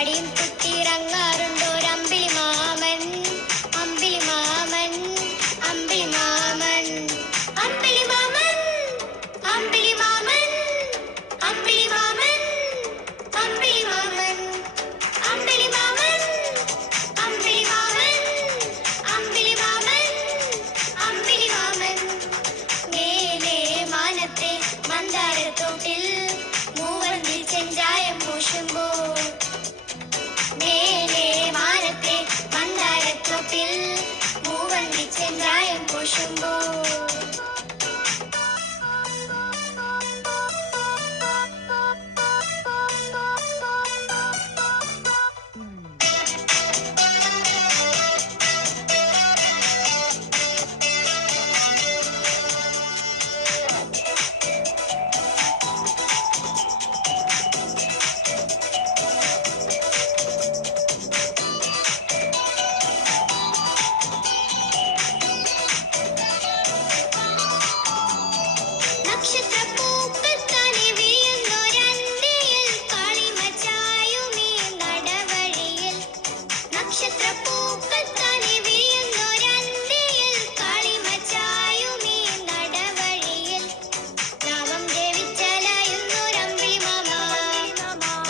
വടിയും കുത്തിയിറങ്ങാറുണ്ടോരമ്പിളി മാമൻ, അമ്പിളി മാമൻ, അമ്പിളി മാമൻ, അമ്പിളി മാമൻ, അമ്പിളി മാമൻ, അമ്പിളി മാമൻ, അമ്പിളി മാമൻ, അമ്പിളി മാമൻ, അമ്പിളി മാമൻ, അമ്പിളി മാമൻ, അമ്പിളി മാമൻ. മേലെ മാനത്തെ മന്ദാരത്തോട്ടിൽ മൂവന്തി ചെഞ്ചായം പൂശുമ്പോൾ, മേലെ മാനത്തെ മന്ദാരത്തോട്ടിൽ മൂവന്തി ചെഞ്ചായം പൂശുമ്പോൾ, നക്ഷത്രപ്പൂക്കൾ താനെ വിരിയുന്നൊരന്തിയിൽ കാളിമച്ചായുമീ നടവഴിയിൽ, നക്ഷത്രപ്പൂക്കൾ താനെ വിരിയുന്നൊരന്തിയിൽ കാളിമച്ചായുമീ നടവഴിയിൽ, നാമം ജപിച്ചലയുന്നൊരമ്പിളി മാമ,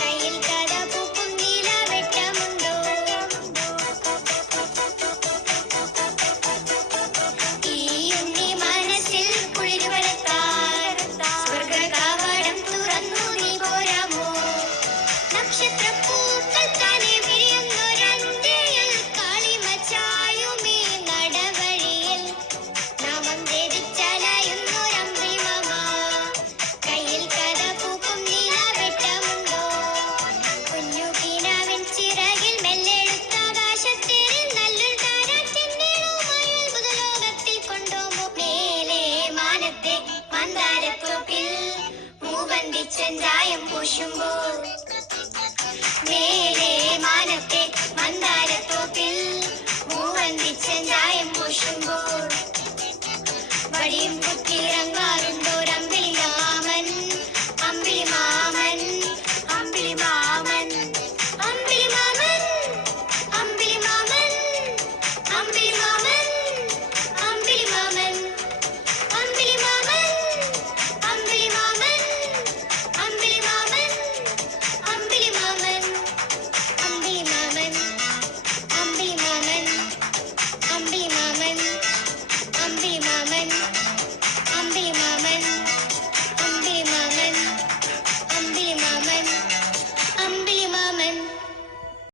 കയ്യിൽ കഥ പൂക്കും നീലവെട്ടമുണ്ടോ, ഈ ഉണ്ണി മനസ്സിൽ കുളിരുവളത്താൻ സ്വർഗകവാടം തുറന്നു നീ പോരാമോ. നക്ഷത്രപ്പൂക്കൾ താനെ വിരിയുന്നൊരന്തിയിൽ കാളിമച്ചായുമീ നടവഴിയിൽ, നാമം ജപിച്ചലയുന്നൊരമ്പിളി മാമ, കയ്യിൽ കഥ പൂക്കും നീലവെട്ടമുണ്ടോ, കുഞ്ഞു കിനാവിൻ ചിറകിൽ മെല്ലെടുത്താകാശത്തേരിൽ നല്ലൊരു താരാട്ടിന്നിടുമായി അത്ഭുതലോകത്തിൽ കൊണ്ടുപോകും. മേലെ മാനത്തെ മന്ദാരത്തോപ്പിൽ മൂവന്തി ചെഞ്ചായം പൂശുമ്പോൾ, മേലെ മാനത്തെ മന്ദാരത്തോപ്പിൽ മൂവന്തി ചെഞ്ചായം പൂശുമ്പോൾ, വടിയും കുത്തിയിറങ്ങാറുണ്ടോരമ്പിളി